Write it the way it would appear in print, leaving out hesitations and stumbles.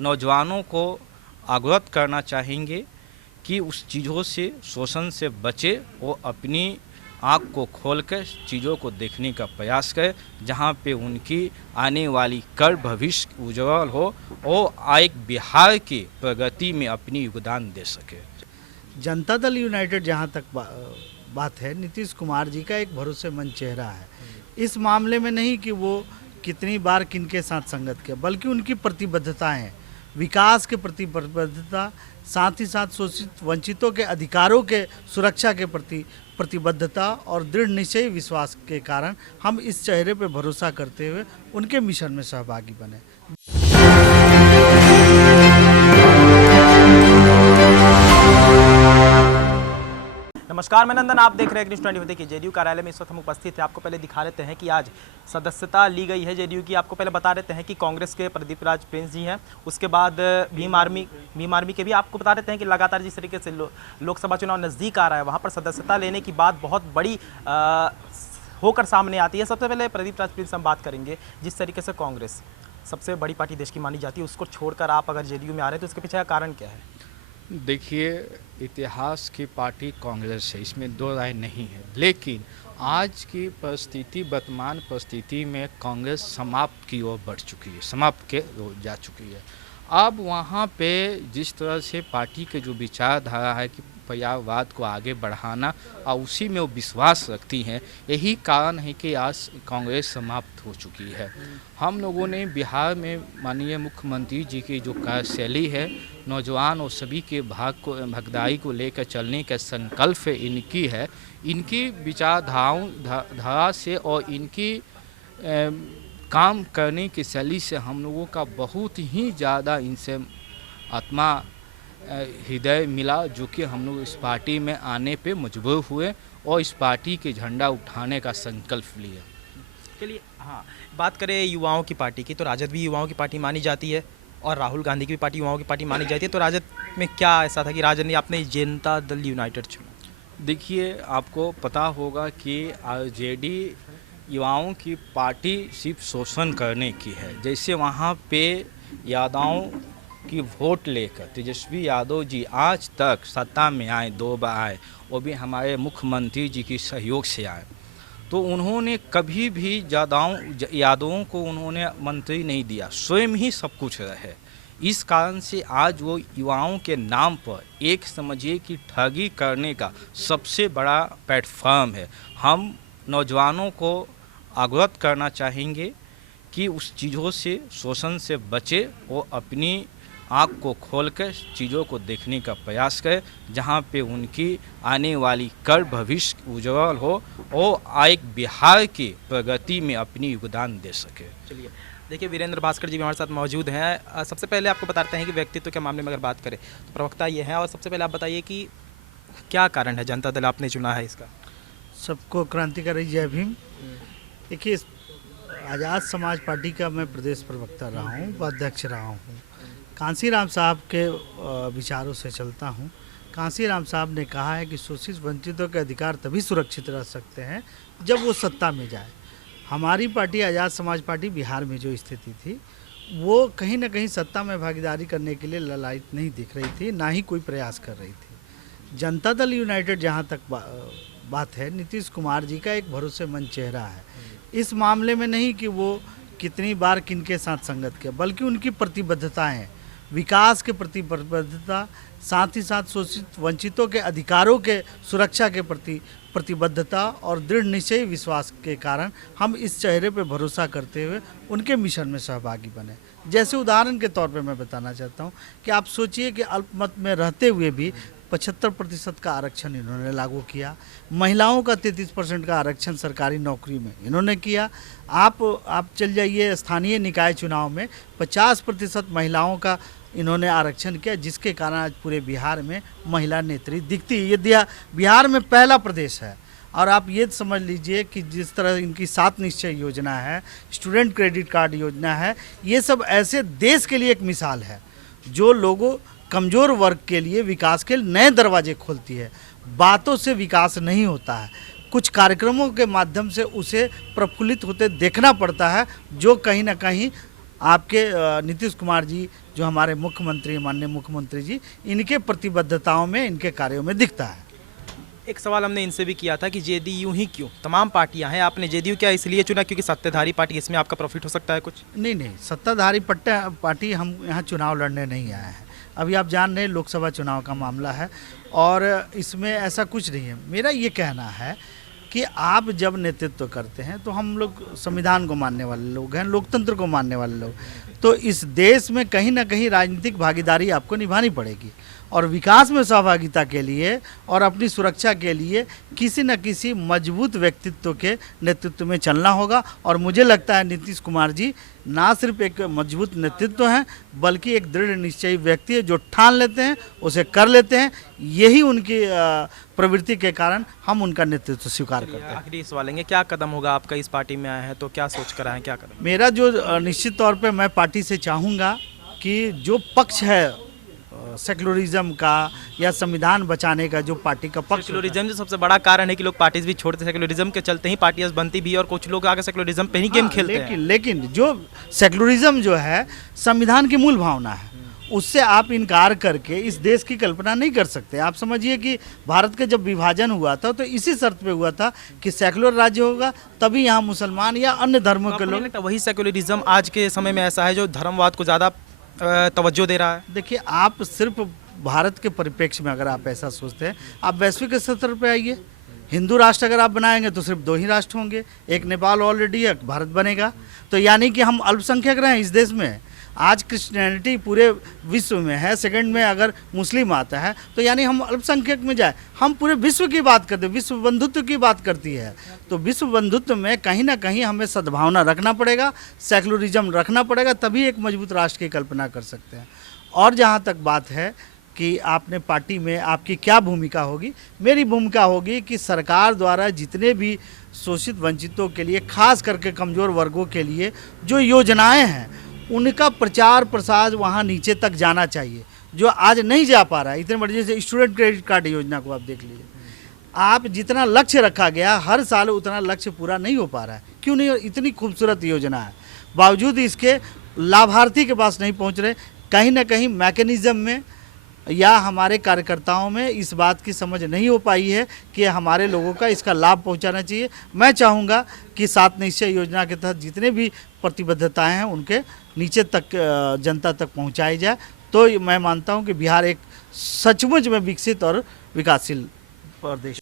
नौजवानों को अवगत करना चाहेंगे कि उस चीज़ों से, शोषण से बचे और अपनी आँख को खोलकर चीज़ों को देखने का प्रयास करें, जहाँ पे उनकी आने वाली कल भविष्य उज्जवल हो और एक बिहार की प्रगति में अपनी योगदान दे सके। जनता दल यूनाइटेड जहाँ तक बात है, नीतीश कुमार जी का एक भरोसेमंद चेहरा है। इस मामले में नहीं कि वो कितनी बार किनके साथ संगत किया, बल्कि उनकी प्रतिबद्धताएं हैं, विकास के प्रति प्रतिबद्धता, साथ ही साथ शोषित वंचितों के अधिकारों के सुरक्षा के प्रति प्रतिबद्धता और दृढ़ निश्चयी विश्वास के कारण हम इस चेहरे पर भरोसा करते हुए उनके मिशन में सहभागी बने। नमस्कार, मैं नंदन, आप देख रहे हैं न्यूज़ 24। देखिए, जेडीयू कार्यालय में इस वक्त हम उपस्थित हैं। आपको पहले दिखा देते हैं कि आज सदस्यता ली गई है जेडीयू की। आपको पहले बता देते हैं कि कांग्रेस के प्रदीप राज प्रिंस जी हैं, उसके बाद भीम आर्मी के भी आपको बता देते हैं कि लगातार जिस तरीके से लोकसभा चुनाव नज़दीक आ रहा है, वहाँ पर सदस्यता लेने की बात बहुत बड़ी होकर सामने आती है। सबसे पहले प्रदीप राज प्रिंस हम बात करेंगे, जिस तरीके से कांग्रेस सबसे बड़ी पार्टी देश की मानी जाती है, उसको छोड़कर आप अगर जेडीयू में आ रहे हैं तो उसके पीछे का कारण क्या है? देखिए, इतिहास की पार्टी कांग्रेस है, इसमें दो राय नहीं है, लेकिन आज की परिस्थिति, वर्तमान परिस्थिति में कांग्रेस समाप्त की ओर बढ़ चुकी है, समाप्त के ओर जा चुकी है। अब वहाँ पे जिस तरह से पार्टी के जो विचारधारा है कि परिवारवाद को आगे बढ़ाना और उसी में वो विश्वास रखती हैं, यही कारण है कि आज कांग्रेस समाप्त हो चुकी है। हम लोगों ने बिहार में माननीय मुख्यमंत्री जी की जो कार्यशैली है, नौजवान और सभी के भागीदारी को लेकर चलने का संकल्प इनकी है, इनकी विचारधारा से और इनकी काम करने की शैली से हम लोगों का बहुत ही ज़्यादा इनसे आत्मा हृदय मिला, जो कि हम लोग इस पार्टी में आने पे मजबूर हुए और इस पार्टी के झंडा उठाने का संकल्प लिया। चलिए, हाँ, बात करें युवाओं की पार्टी की, तो राजद भी युवाओं की पार्टी मानी जाती है और राहुल गांधी की भी पार्टी युवाओं की पार्टी मानी जाती है। तो राजद में क्या ऐसा था कि राजद ने आपने जनता दल यूनाइटेड चुना? देखिए, आपको पता होगा कि आरजेडी युवाओं की पार्टी सिर्फ शोषण करने की है। जैसे वहाँ पे यादवों की वोट लेकर तेजस्वी यादव जी आज तक सत्ता में आए, 2 बार आए, वो भी हमारे मुख्यमंत्री जी की सहयोग से आए, तो उन्होंने कभी भी यादवों को उन्होंने मंत्री नहीं दिया, स्वयं ही सब कुछ रहे। इस कारण से आज वो युवाओं के नाम पर एक समझिए कि ठगी करने का सबसे बड़ा प्लेटफॉर्म है। हम नौजवानों को अवगत करना चाहेंगे कि उस चीज़ों से, शोषण से बचे और अपनी आँख को खोलकर चीज़ों को देखने का प्रयास करें, जहाँ पे उनकी आने वाली कल भविष्य उज्जवल हो और एक बिहार की प्रगति में अपनी योगदान दे सके। चलिए, देखिए, वीरेंद्र भास्कर जी भी हमारे साथ मौजूद हैं। सबसे पहले आपको बताते हैं कि व्यक्तित्व के मामले में अगर बात करें तो प्रवक्ता ये हैं, और सबसे पहले आप बताइए कि क्या कारण है जनता दल आपने चुना है इसका? सबको क्रांतिकारी जय भीम। देखिए, आज़ाद समाज पार्टी का मैं प्रदेश प्रवक्ता रहा हूँ, उपाध्यक्ष रहा हूँ। कांसीराम साहब के विचारों से चलता हूँ। कांसीराम साहब ने कहा है कि शोषित वंचितों के अधिकार तभी सुरक्षित रह सकते हैं जब वो सत्ता में जाए। हमारी पार्टी आज़ाद समाज पार्टी बिहार में जो स्थिति थी, वो कहीं ना कहीं सत्ता में भागीदारी करने के लिए ललायत नहीं दिख रही थी, ना ही कोई प्रयास कर रही थी। जनता दल यूनाइटेड जहाँ तक बात है, नीतीश कुमार जी का एक भरोसेमंद चेहरा है। इस मामले में नहीं कि वो कितनी बार किनके साथ संगत किया, बल्कि उनकी प्रतिबद्धताएं हैं, विकास के प्रति प्रतिबद्धता, साथ ही साथ शोषित वंचितों के अधिकारों के सुरक्षा के प्रति प्रतिबद्धता और दृढ़ निश्चयी विश्वास के कारण हम इस चेहरे पर भरोसा करते हुए उनके मिशन में सहभागी बने। जैसे उदाहरण के तौर पे मैं बताना चाहता हूँ कि आप सोचिए कि अल्पमत में रहते हुए भी 75% का आरक्षण इन्होंने लागू किया, महिलाओं का 33% का आरक्षण सरकारी नौकरी में इन्होंने किया। आप चल जाइए स्थानीय निकाय चुनाव में 50% महिलाओं का इन्होंने आरक्षण किया, जिसके कारण आज पूरे बिहार में महिला नेत्री दिखती है। ये बिहार में पहला प्रदेश है। और आप ये समझ लीजिए कि जिस तरह इनकी 7 निश्चय योजना है, स्टूडेंट क्रेडिट कार्ड योजना है, ये सब ऐसे देश के लिए एक मिसाल है जो लोगों कमज़ोर वर्ग के लिए विकास के नए दरवाजे खोलती है। बातों से विकास नहीं होता है, कुछ कार्यक्रमों के माध्यम से उसे प्रफुल्लित होते देखना पड़ता है, जो कहीं ना कहीं आपके नीतीश कुमार जी जो हमारे मुख्यमंत्री, माननीय मुख्यमंत्री जी, इनके प्रतिबद्धताओं में, इनके कार्यों में दिखता है। एक सवाल हमने इनसे भी किया था कि जेडीयू ही क्यों, तमाम पार्टियां हैं, आपने जेडीयू क्या इसलिए चुना क्योंकि सत्ताधारी पार्टी, इसमें आपका प्रॉफिट हो सकता है कुछ? नहीं, सत्ताधारी पार्टी हम यहाँ चुनाव लड़ने नहीं आए हैं। अभी आप जान रहे हैं लोकसभा चुनाव का मामला है और इसमें ऐसा कुछ नहीं है। मेरा ये कहना है कि आप जब नेतृत्व करते हैं तो हम लोग संविधान को मानने वाले लोग हैं, लोकतंत्र को मानने वाले लोग, तो इस देश में कहीं ना कहीं राजनीतिक भागीदारी आपको निभानी पड़ेगी और विकास में सहभागिता के लिए और अपनी सुरक्षा के लिए किसी न किसी मजबूत व्यक्तित्व के नेतृत्व में चलना होगा। और मुझे लगता है नीतीश कुमार जी ना सिर्फ एक मजबूत नेतृत्व हैं बल्कि एक दृढ़ निश्चयी व्यक्ति है जो ठान लेते हैं, उसे कर लेते हैं। यही उनकी प्रवृत्ति के कारण हम उनका नेतृत्व स्वीकार करते हैं। आखिरी सवाल लेंगे, क्या कदम होगा आपका, इस पार्टी में आए हैं तो क्या सोच कर आए हैं, क्या करें? मेरा जो निश्चित तौर पे मैं पार्टी से चाहूँगा कि जो पक्ष है सेक्युलरिज्म का या संविधान बचाने का, जो पार्टी का पक्ष, सेक्युलरिज्म जो सबसे बड़ा कारण है कि लोग पार्टीज भी छोड़ते, सेक्युलरिज्म के चलते ही पार्टियां बनती भी और कुछ लोग आगे सेक्युलरिज्म पे ही गेम खेलते हैं। लेकिन जो सेक्युलरिज्म जो है संविधान की मूल भावना है, उससे आप इनकार करके इस देश की कल्पना नहीं कर सकते। आप समझिए कि भारत का जब विभाजन हुआ था तो इसी शर्त पे हुआ था कि सेक्युलर राज्य होगा, तभी यहाँ मुसलमान या अन्य धर्मों के लोग। वही सेक्युलरिज्म आज के समय में ऐसा है जो धर्मवाद को ज़्यादा तवज्जो दे रहा है। देखिए, आप सिर्फ भारत के परिप्रेक्ष्य में अगर आप ऐसा सोचते हैं, आप वैश्विक स्तर पर आइए। हिंदू राष्ट्र अगर आप बनाएंगे तो सिर्फ 2 ही राष्ट्र होंगे, एक नेपाल ऑलरेडी है, भारत बनेगा। तो यानी कि हम अल्पसंख्यक रहे इस देश में। आज क्रिश्चियनिटी पूरे विश्व में है, सेकंड में अगर मुस्लिम आता है तो यानी हम अल्पसंख्यक में जाए। हम पूरे विश्व की बात करते हैं, विश्व बंधुत्व की बात करती है। तो विश्व बंधुत्व में कहीं ना कहीं हमें सद्भावना रखना पड़ेगा, सेक्युलरिज्म रखना पड़ेगा, तभी एक मजबूत राष्ट्र की कल्पना कर सकते हैं। और जहाँ तक बात है कि आपने पार्टी में आपकी क्या भूमिका होगी, मेरी भूमिका होगी कि सरकार द्वारा जितने भी शोषित वंचितों के लिए, खास करके कमज़ोर वर्गों के लिए जो योजनाएं हैं, उनका प्रचार प्रसार वहाँ नीचे तक जाना चाहिए, जो आज नहीं जा पा रहा है। इतने बड़े जैसे स्टूडेंट क्रेडिट कार्ड योजना को आप देख लीजिए, आप जितना लक्ष्य रखा गया हर साल उतना लक्ष्य पूरा नहीं हो पा रहा है। क्यों नहीं? इतनी खूबसूरत योजना है, बावजूद इसके लाभार्थी के पास नहीं पहुँच रहे। कहीं ना कहीं मैकेनिज़्म में या हमारे कार्यकर्ताओं में इस बात की समझ नहीं हो पाई है कि हमारे लोगों का इसका लाभ पहुंचाना चाहिए। मैं चाहूँगा कि 7 निश्चय योजना के तहत जितने भी प्रतिबद्धताएं हैं उनके नीचे तक, जनता तक पहुंचाई जाए। तो मैं मानता हूं कि बिहार एक सचमुच में विकसित और विकासशील प्रदेश